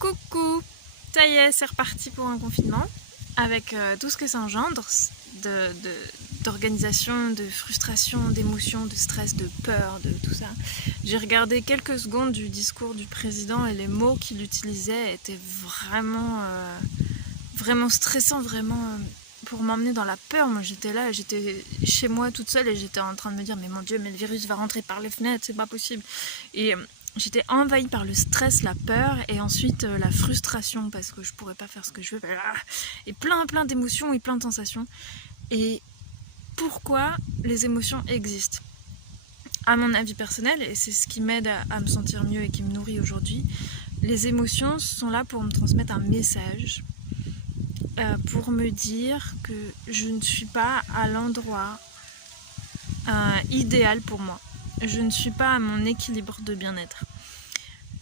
Coucou! Ça y est, c'est reparti pour un confinement, avec tout ce que ça engendre, d'organisation, de frustration, d'émotion, de stress, de peur, de tout ça. J'ai regardé quelques secondes du discours du président et les mots qu'il utilisait étaient vraiment stressants, pour m'emmener dans la peur. Moi j'étais là, j'étais chez moi toute seule et j'étais en train de me dire mais mon Dieu, mais le virus va rentrer par les fenêtres, c'est pas possible. Et j'étais envahie par le stress, la peur et ensuite la frustration parce que je pourrais pas faire ce que je veux. Et plein d'émotions et plein de sensations. Et pourquoi les émotions existent? À mon avis personnel, et c'est ce qui m'aide à me sentir mieux et qui me nourrit aujourd'hui, les émotions sont là pour me transmettre un message, pour me dire que je ne suis pas à l'endroit idéal pour moi. Je ne suis pas à mon équilibre de bien-être.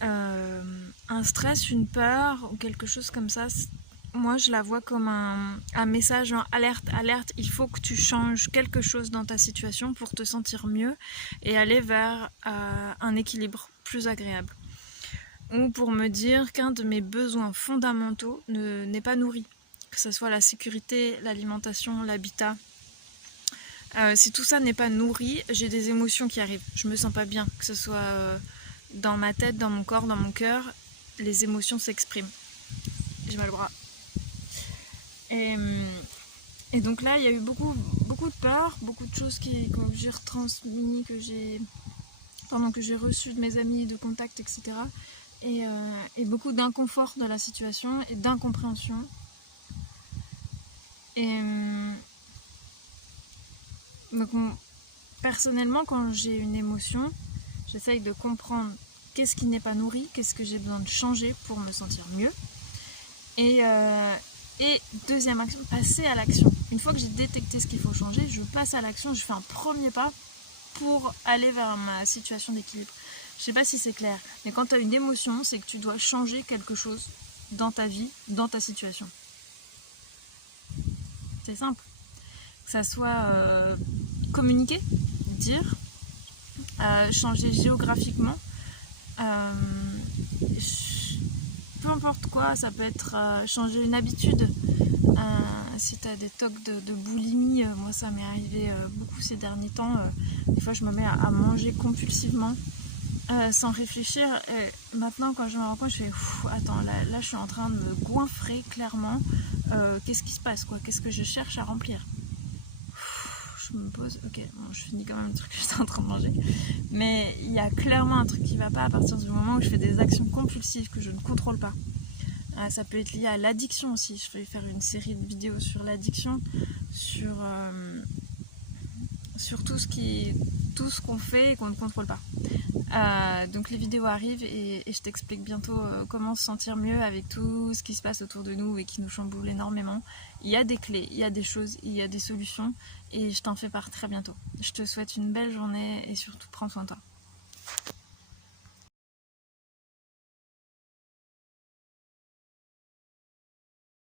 Un stress, une peur ou quelque chose comme ça, moi je la vois comme un message en alerte, il faut que tu changes quelque chose dans ta situation pour te sentir mieux et aller vers un équilibre plus agréable. Ou pour me dire qu'un de mes besoins fondamentaux n'est pas nourri, que ce soit la sécurité, l'alimentation, l'habitat. Si tout ça n'est pas nourri, j'ai des émotions qui arrivent, je me sens pas bien, que ce soit dans ma tête, dans mon corps, dans mon cœur, les émotions s'expriment. J'ai mal au bras. Et donc là, il y a eu beaucoup de peur, beaucoup de choses que j'ai retransmis, que j'ai reçues de mes amis, de contacts, etc. Et beaucoup d'inconfort de la situation et d'incompréhension. Et donc, personnellement, quand j'ai une émotion, j'essaye de comprendre qu'est-ce qui n'est pas nourri, qu'est-ce que j'ai besoin de changer pour me sentir mieux. Et deuxième action, passer à l'action. Une fois que j'ai détecté ce qu'il faut changer, je passe à l'action, je fais un premier pas pour aller vers ma situation d'équilibre. Je sais pas si c'est clair, mais quand tu as une émotion, c'est que tu dois changer quelque chose dans ta vie, dans ta situation. C'est simple. Que ça soit communiquer, dire, changer géographiquement, peu importe quoi, ça peut être changer une habitude. Si tu as des tocs de boulimie, moi ça m'est arrivé beaucoup ces derniers temps. Des fois je me mets à manger compulsivement sans réfléchir. Et maintenant quand je me rends compte, je fais attends, là je suis en train de me goinfrer clairement. Qu'est-ce qui se passe quoi? Qu'est-ce que je cherche à remplir? Je me pose, ok, bon, je finis quand même le truc que j'étais en train de manger, mais il y a clairement un truc qui va pas à partir du moment où je fais des actions compulsives que je ne contrôle pas. Ça peut être lié à l'addiction aussi. Je vais faire une série de vidéos sur l'addiction, sur tout ce qu'on fait et qu'on ne contrôle pas. Donc les vidéos arrivent et je t'explique bientôt comment se sentir mieux avec tout ce qui se passe autour de nous et qui nous chamboule énormément. Il y a des clés, il y a des choses, il y a des solutions et je t'en fais part très bientôt. Je te souhaite une belle journée et surtout prends soin de toi.